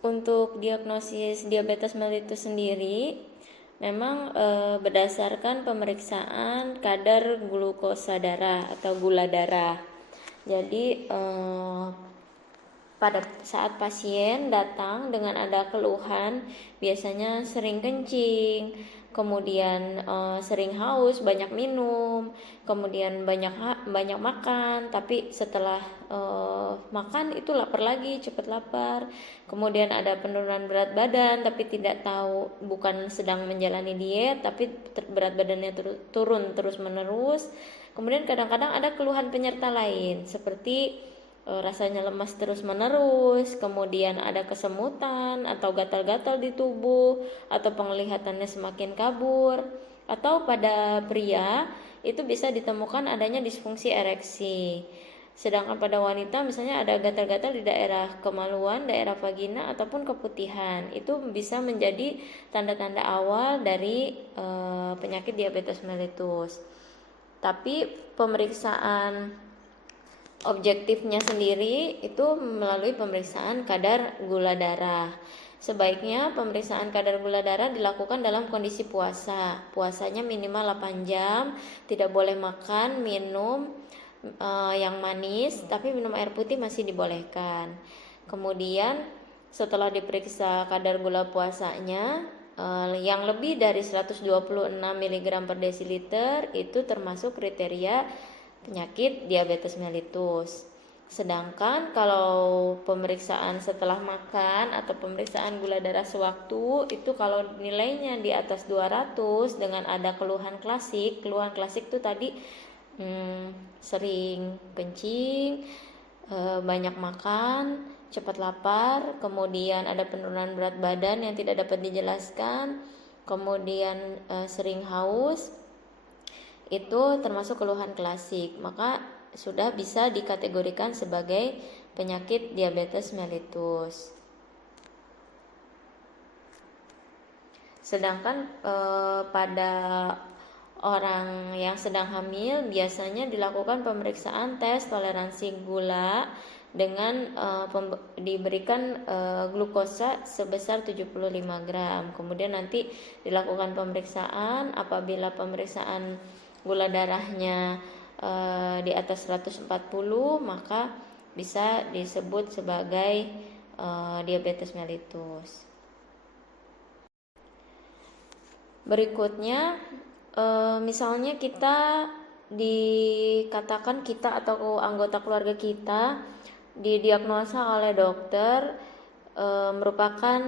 untuk diagnosis diabetes mellitus sendiri memang berdasarkan pemeriksaan kadar glukosa darah atau gula darah. Jadi pada saat pasien datang dengan ada keluhan, biasanya sering kencing, kemudian sering haus, banyak minum, kemudian banyak makan, tapi setelah makan itu lapar lagi, cepat lapar. Kemudian ada penurunan berat badan, tapi tidak tahu, bukan sedang menjalani diet, tapi berat badannya turun terus menerus. Kemudian kadang-kadang ada keluhan penyerta lain seperti rasanya lemas terus menerus, kemudian ada kesemutan atau gatal-gatal di tubuh, atau penglihatannya semakin kabur, atau pada pria itu bisa ditemukan adanya disfungsi ereksi. Sedangkan pada wanita misalnya ada gatal-gatal di daerah kemaluan, daerah vagina ataupun keputihan. Itu bisa menjadi tanda-tanda awal dari penyakit diabetes mellitus. Tapi pemeriksaan objektifnya sendiri itu melalui pemeriksaan kadar gula darah. Sebaiknya pemeriksaan kadar gula darah dilakukan dalam kondisi puasa. Puasanya minimal 8 jam, tidak boleh makan, minum yang manis, tapi minum air putih masih dibolehkan. Kemudian setelah diperiksa kadar gula puasanya yang lebih dari 126 mg per desiliter itu termasuk kriteria penyakit diabetes mellitus. Sedangkan kalau pemeriksaan setelah makan atau pemeriksaan gula darah sewaktu itu kalau nilainya di atas 200 dengan ada keluhan klasik itu tadi sering kencing, banyak makan, cepat lapar, kemudian ada penurunan berat badan yang tidak dapat dijelaskan, kemudian sering haus, itu termasuk keluhan klasik, maka sudah bisa dikategorikan sebagai penyakit diabetes mellitus. Sedangkan pada orang yang sedang hamil biasanya dilakukan pemeriksaan tes toleransi gula dengan diberikan glukosa sebesar 75 gram. Kemudian nanti dilakukan pemeriksaan, apabila pemeriksaan gula darahnya di atas 140, maka bisa disebut sebagai diabetes mellitus. Berikutnya misalnya kita dikatakan kita atau anggota keluarga kita didiagnosa oleh dokter merupakan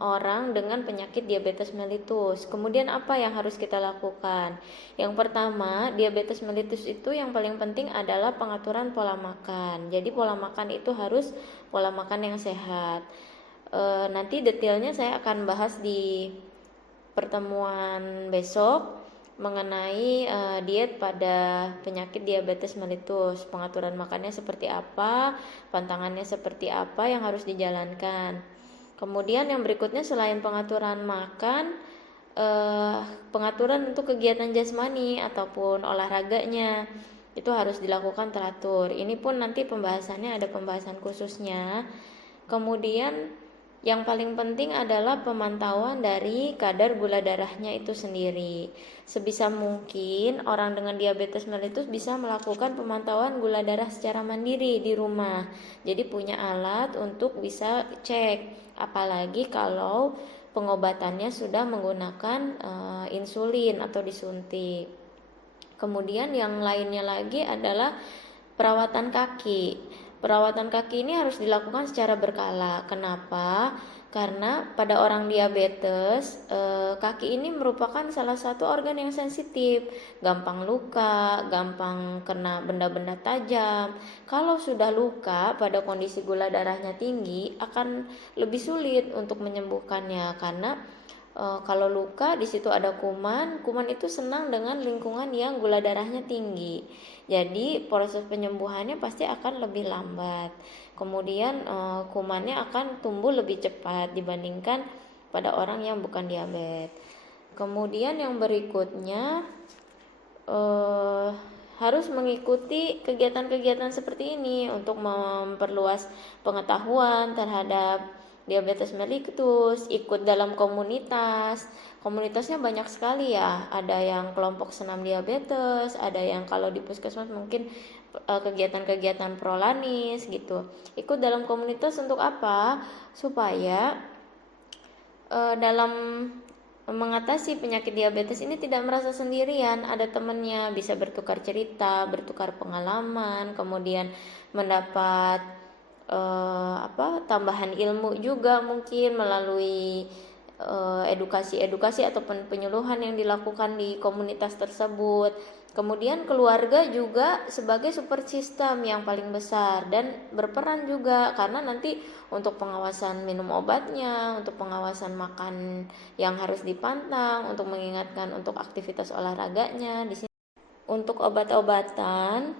orang dengan penyakit diabetes mellitus. Kemudian apa yang harus kita lakukan? Yang pertama, diabetes mellitus itu yang paling penting adalah pengaturan pola makan. Jadi pola makan itu harus pola makan yang sehat. Nanti detailnya saya akan bahas di pertemuan besok mengenai diet pada penyakit diabetes mellitus, pengaturan makannya seperti apa, pantangannya seperti apa yang harus dijalankan. Kemudian yang berikutnya selain pengaturan makan, pengaturan untuk kegiatan jasmani ataupun olahraganya itu harus dilakukan teratur. Ini pun nanti pembahasannya ada pembahasan khususnya. Kemudian yang paling penting adalah pemantauan dari kadar gula darahnya itu sendiri. Sebisa mungkin orang dengan diabetes mellitus bisa melakukan pemantauan gula darah secara mandiri di rumah. Jadi punya alat untuk bisa cek, apalagi kalau pengobatannya sudah menggunakan insulin atau disuntik. Kemudian yang lainnya lagi adalah perawatan kaki. Perawatan kaki ini harus dilakukan secara berkala. Kenapa? Karena pada orang diabetes, kaki ini merupakan salah satu organ yang sensitif, gampang luka, gampang kena benda-benda tajam. Kalau sudah luka pada kondisi gula darahnya tinggi, akan lebih sulit untuk menyembuhkannya karena kalau luka di situ ada kuman itu senang dengan lingkungan yang gula darahnya tinggi. Jadi proses penyembuhannya pasti akan lebih lambat. Kemudian kumannya akan tumbuh lebih cepat dibandingkan pada orang yang bukan diabetes. Kemudian yang berikutnya harus mengikuti kegiatan-kegiatan seperti ini untuk memperluas pengetahuan terhadap diabetes mellitus, ikut dalam komunitas. Komunitasnya banyak sekali ya, ada yang kelompok senam diabetes, ada yang kalau di puskesmas mungkin kegiatan-kegiatan prolanis gitu. Ikut dalam komunitas untuk apa? Supaya dalam mengatasi penyakit diabetes ini tidak merasa sendirian, ada temannya, bisa bertukar cerita, bertukar pengalaman, kemudian mendapat tambahan ilmu juga mungkin melalui edukasi-edukasi ataupun penyuluhan yang dilakukan di komunitas tersebut. Kemudian keluarga juga sebagai support system yang paling besar dan berperan juga, karena nanti untuk pengawasan minum obatnya, untuk pengawasan makan yang harus dipantang, untuk mengingatkan untuk aktivitas olahraganya. Di sini untuk obat-obatan,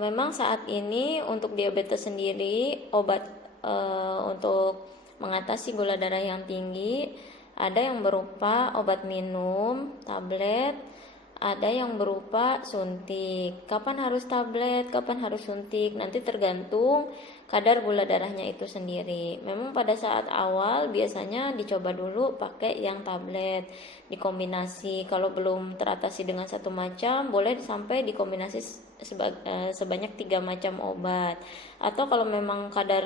memang saat ini untuk diabetes sendiri obat untuk mengatasi gula darah yang tinggi ada yang berupa obat minum, tablet, ada yang berupa suntik. Kapan harus tablet, kapan harus suntik, nanti tergantung kadar gula darahnya itu sendiri. Memang pada saat awal biasanya dicoba dulu pakai yang tablet, dikombinasi. Kalau belum teratasi dengan satu macam, boleh sampai dikombinasi sebanyak 3 macam obat. Atau kalau memang kadar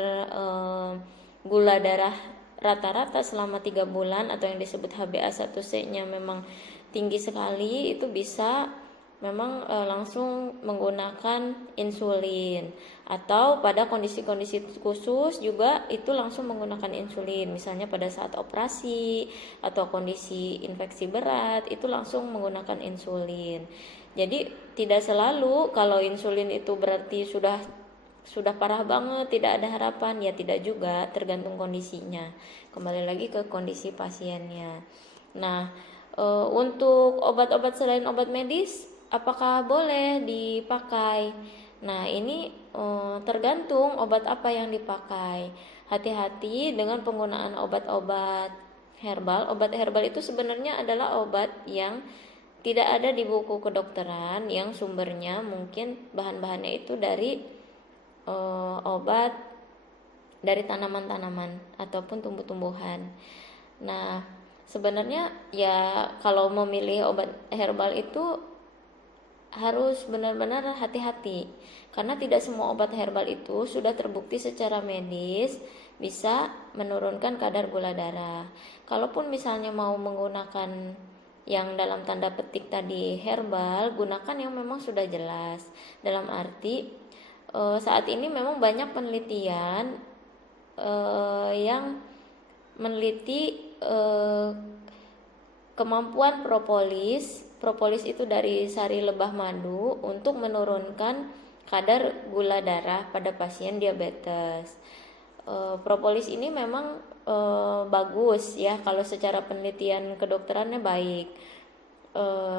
gula darah rata-rata selama 3 bulan atau yang disebut HbA1c nya memang tinggi sekali, itu bisa memang langsung menggunakan insulin, atau pada kondisi-kondisi khusus juga itu langsung menggunakan insulin, misalnya pada saat operasi atau kondisi infeksi berat itu langsung menggunakan insulin. Jadi tidak selalu kalau insulin itu berarti sudah parah banget, tidak ada harapan, ya tidak juga, tergantung kondisinya. Kembali lagi ke kondisi pasiennya. Nah, untuk obat-obat selain obat medis, apakah boleh dipakai? Nah, ini tergantung obat apa yang dipakai. Hati-hati dengan penggunaan obat-obat herbal. Obat herbal itu sebenarnya adalah obat yang tidak ada di buku kedokteran, yang sumbernya mungkin bahan-bahannya itu dari obat dari tanaman-tanaman ataupun tumbuh-tumbuhan. Nah, sebenarnya ya kalau memilih obat herbal itu harus benar-benar hati-hati, karena tidak semua obat herbal itu sudah terbukti secara medis bisa menurunkan kadar gula darah. Kalaupun misalnya mau menggunakan yang dalam tanda petik tadi herbal, gunakan yang memang sudah jelas. Dalam arti saat ini memang banyak penelitian yang meneliti kemampuan propolis itu dari sari lebah madu untuk menurunkan kadar gula darah pada pasien diabetes. Propolis ini memang bagus ya kalau secara penelitian kedokterannya baik.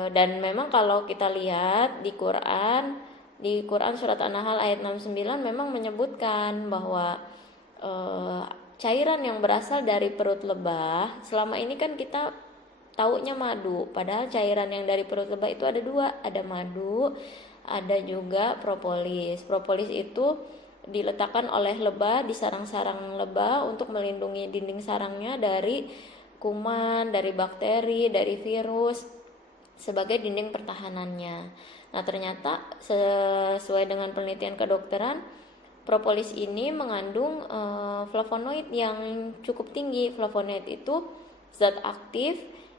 Dan memang kalau kita lihat di Quran surat An-Nahl ayat 69 memang menyebutkan bahwa cairan yang berasal dari perut lebah, selama ini kan kita taunya madu, padahal cairan yang dari perut lebah itu ada dua, ada madu, ada juga propolis. Propolis itu diletakkan oleh lebah di sarang-sarang lebah untuk melindungi dinding sarangnya dari kuman, dari bakteri, dari virus, sebagai dinding pertahanannya. Nah, ternyata sesuai dengan penelitian kedokteran, propolis ini mengandung flavonoid yang cukup tinggi. Flavonoid itu zat aktif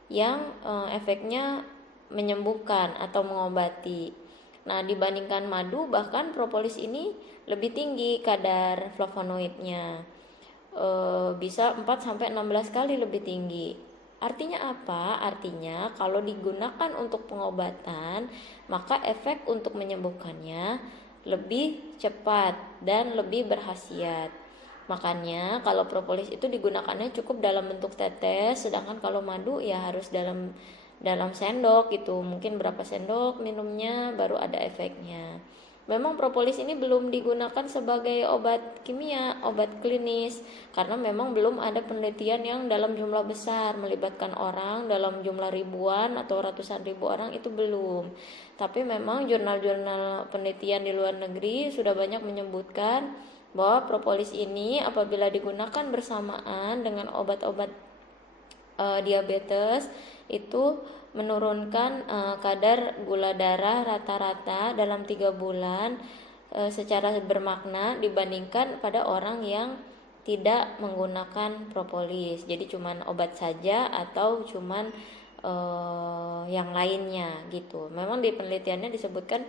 yang efeknya menyembuhkan atau mengobati. Nah, dibandingkan madu, bahkan propolis ini lebih tinggi kadar flavonoidnya. Bisa 4-16 kali lebih tinggi. Artinya apa? Artinya kalau digunakan untuk pengobatan, maka efek untuk menyembuhkannya lebih cepat dan lebih berkhasiat. Makanya kalau propolis itu digunakannya cukup dalam bentuk tetes, sedangkan kalau madu ya harus dalam sendok gitu. Mungkin berapa sendok minumnya baru ada efeknya. memang propolis ini belum digunakan sebagai obat kimia, obat klinis, karena memang belum ada penelitian yang dalam jumlah besar melibatkan orang dalam jumlah ribuan atau ratusan ribu orang, itu belum. Tapi memang jurnal-jurnal penelitian di luar negeri sudah banyak menyebutkan bahwa propolis ini apabila digunakan bersamaan dengan obat-obat diabetes itu menurunkan kadar gula darah rata-rata dalam 3 bulan secara bermakna dibandingkan pada orang yang tidak menggunakan propolis. Jadi cuman obat saja atau cuman yang lainnya gitu. Memang di penelitiannya disebutkan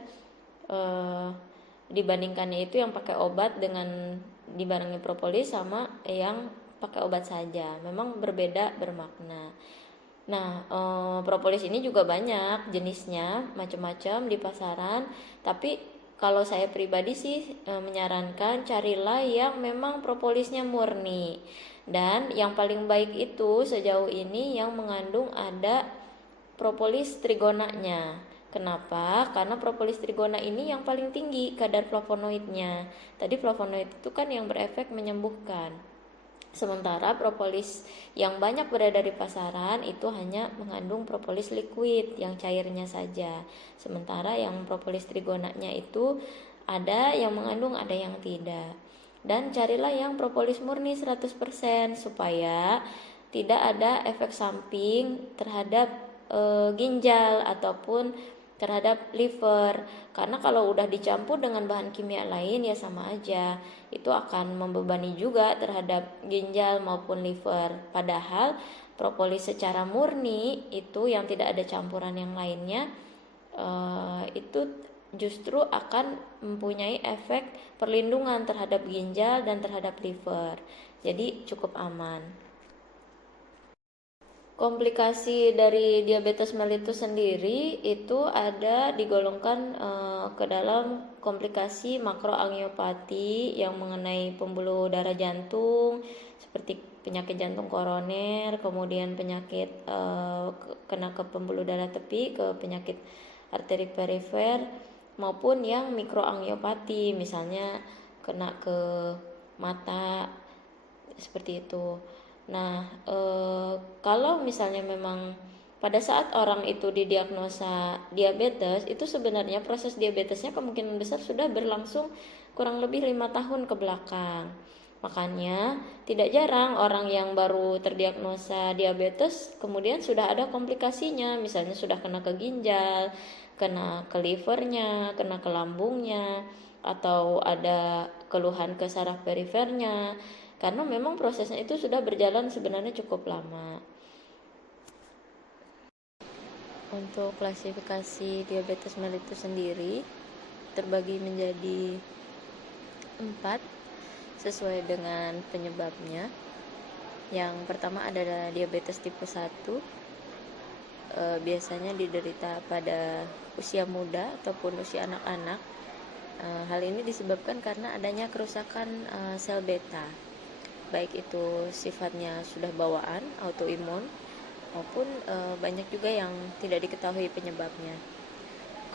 dibandingkannya itu yang pakai obat dengan dibarengi propolis sama yang pakai obat saja, memang berbeda bermakna. Nah, propolis ini juga banyak jenisnya, macam-macam di pasaran. Tapi kalau saya pribadi sih menyarankan carilah yang memang propolisnya murni. Dan yang paling baik itu sejauh ini yang mengandung ada propolis trigonanya. Kenapa? Karena propolis trigona ini yang paling tinggi kadar flavonoidnya. Tadi flavonoid itu kan yang berefek menyembuhkan. Sementara propolis yang banyak beredar di pasaran itu hanya mengandung propolis liquid yang cairnya saja. Sementara yang propolis trigonanya itu ada yang mengandung, ada yang tidak. Dan carilah yang propolis murni 100% supaya tidak ada efek samping terhadap ginjal ataupun terhadap liver, karena kalau udah dicampur dengan bahan kimia lain ya sama aja, itu akan membebani juga terhadap ginjal maupun liver. Padahal propolis secara murni itu yang tidak ada campuran yang lainnya itu justru akan mempunyai efek perlindungan terhadap ginjal dan terhadap liver, jadi cukup aman. Komplikasi dari diabetes mellitus sendiri itu ada digolongkan ke dalam komplikasi makroangiopati yang mengenai pembuluh darah jantung seperti penyakit jantung koroner, kemudian penyakit kena ke pembuluh darah tepi, ke penyakit arteri perifer, maupun yang mikroangiopati misalnya kena ke mata seperti itu. Nah, kalau misalnya memang pada saat orang itu didiagnosa diabetes, itu sebenarnya proses diabetesnya kemungkinan besar sudah berlangsung kurang lebih 5 tahun ke belakang. Makanya tidak jarang orang yang baru terdiagnosa diabetes kemudian sudah ada komplikasinya, misalnya sudah kena ke ginjal, kena ke livernya, kena ke lambungnya, atau ada keluhan ke saraf perifernya, karena memang prosesnya itu sudah berjalan sebenarnya cukup lama. Untuk klasifikasi diabetes mellitus sendiri terbagi menjadi 4 sesuai dengan penyebabnya. Yang pertama adalah diabetes tipe 1, biasanya diderita pada usia muda ataupun usia anak-anak. Hal ini disebabkan karena adanya kerusakan sel beta, baik itu sifatnya sudah bawaan autoimun maupun banyak juga yang tidak diketahui penyebabnya.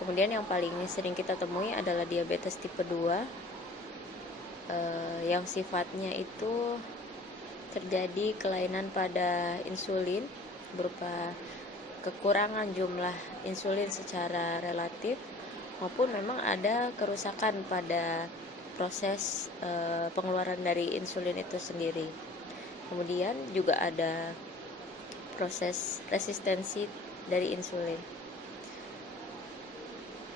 Kemudian yang paling sering kita temui adalah diabetes tipe 2 yang sifatnya itu terjadi kelainan pada insulin berupa kekurangan jumlah insulin secara relatif maupun memang ada kerusakan pada proses pengeluaran dari insulin itu sendiri. Kemudian juga ada proses resistensi dari insulin.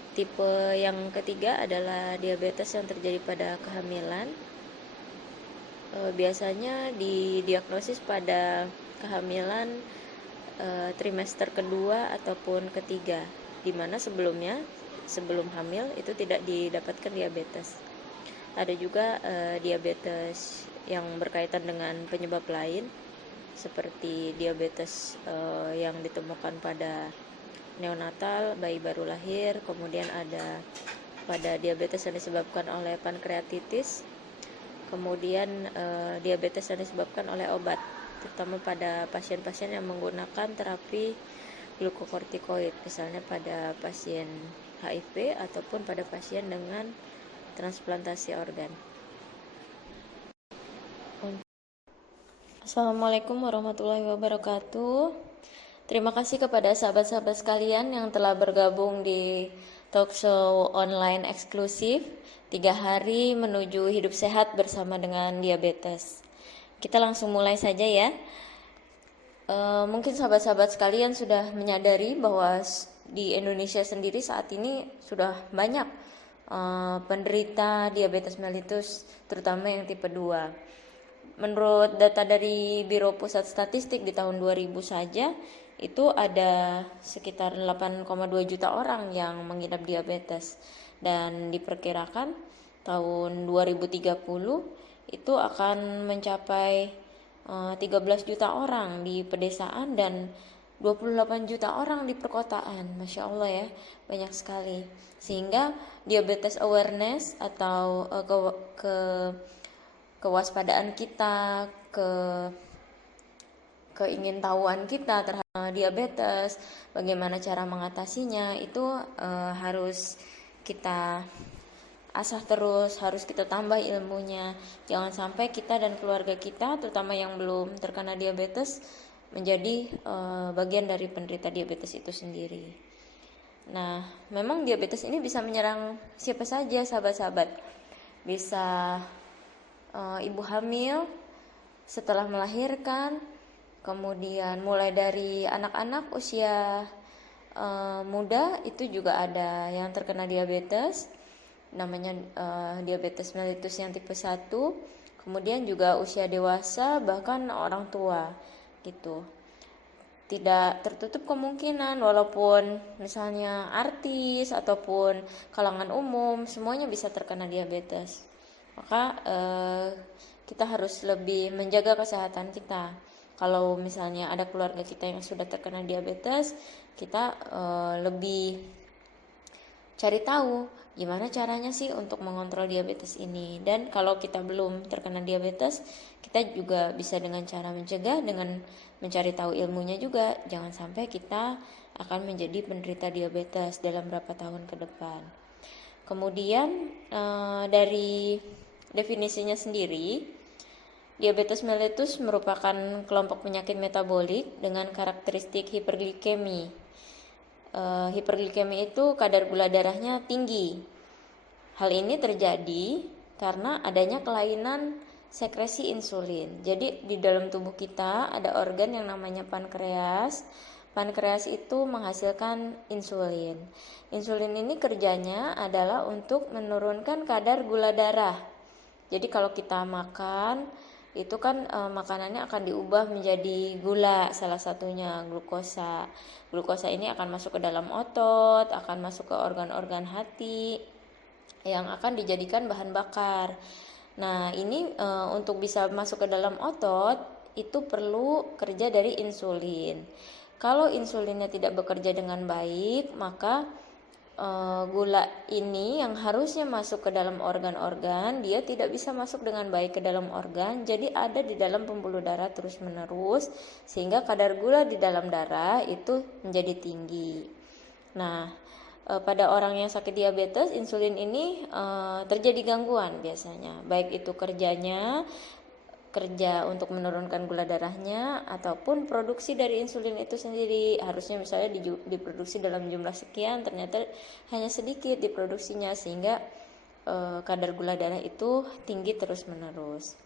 Tipe yang ketiga adalah diabetes yang terjadi pada kehamilan. Biasanya didiagnosis pada kehamilan trimester kedua ataupun ketiga, di mana sebelum hamil itu tidak didapatkan diabetes. Ada juga diabetes yang berkaitan dengan penyebab lain seperti diabetes yang ditemukan pada neonatal, bayi baru lahir, kemudian ada pada diabetes yang disebabkan oleh pankreatitis, kemudian diabetes yang disebabkan oleh obat, terutama pada pasien-pasien yang menggunakan terapi glukokortikoid, misalnya pada pasien HIV ataupun pada pasien dengan transplantasi organ. Assalamualaikum warahmatullahi wabarakatuh. Terima kasih kepada sahabat-sahabat sekalian yang telah bergabung di talkshow online eksklusif 3 hari menuju hidup sehat bersama dengan diabetes. Kita langsung mulai saja ya. Mungkin sahabat-sahabat sekalian sudah menyadari bahwa di Indonesia sendiri saat ini sudah banyak penderita diabetes mellitus, terutama yang tipe 2. Menurut data dari Biro Pusat Statistik di tahun 2000 saja, itu ada sekitar 8,2 juta orang yang mengidap diabetes. Dan diperkirakan tahun 2030 itu akan mencapai 13 juta orang di pedesaan dan 28 juta orang di perkotaan. Masya Allah ya, banyak sekali. Sehingga diabetes awareness atau kewaspadaan kita, keingintahuan kita terhadap diabetes, bagaimana cara mengatasinya, itu harus kita asah terus, harus kita tambah ilmunya. Jangan sampai kita dan keluarga kita, terutama yang belum terkena diabetes, menjadi bagian dari penderita diabetes itu sendiri. Nah, memang diabetes ini bisa menyerang siapa saja, sahabat-sahabat. Bisa ibu hamil setelah melahirkan, kemudian mulai dari anak-anak usia muda itu juga ada yang terkena diabetes, namanya diabetes mellitus yang tipe 1, kemudian juga usia dewasa bahkan orang tua gitu. Tidak tertutup kemungkinan walaupun misalnya artis ataupun kalangan umum semuanya bisa terkena diabetes. Maka kita harus lebih menjaga kesehatan kita. Kalau misalnya ada keluarga kita yang sudah terkena diabetes, kita lebih cari tahu gimana caranya sih untuk mengontrol diabetes ini. Dan kalau kita belum terkena diabetes, kita juga bisa dengan cara mencegah dengan mencari tahu ilmunya juga. Jangan sampai kita akan menjadi penderita diabetes dalam beberapa tahun ke depan. Kemudian dari definisinya sendiri, diabetes mellitus merupakan kelompok penyakit metabolik dengan karakteristik hiperglikemi. Hiperglikemi itu kadar gula darahnya tinggi. Hal ini terjadi karena adanya kelainan sekresi insulin. Jadi di dalam tubuh kita ada organ yang namanya pankreas. Pankreas itu menghasilkan insulin. Insulin ini kerjanya adalah untuk menurunkan kadar gula darah. Jadi kalau kita makan, itu kan makanannya akan diubah menjadi gula, salah satunya glukosa. Glukosa ini akan masuk ke dalam otot, akan masuk ke organ-organ hati yang akan dijadikan bahan bakar. Nah, ini untuk bisa masuk ke dalam otot itu perlu kerja dari insulin. Kalau insulinnya tidak bekerja dengan baik, maka gula ini yang harusnya masuk ke dalam organ-organ, dia tidak bisa masuk dengan baik ke dalam organ, jadi ada di dalam pembuluh darah terus-menerus, sehingga kadar gula di dalam darah itu menjadi tinggi. Nah, pada orang yang sakit diabetes, insulin ini terjadi gangguan biasanya, baik itu kerja untuk menurunkan gula darahnya ataupun produksi dari insulin itu sendiri. Harusnya misalnya diproduksi dalam jumlah sekian, ternyata hanya sedikit diproduksinya, sehingga kadar gula darah itu tinggi terus menerus.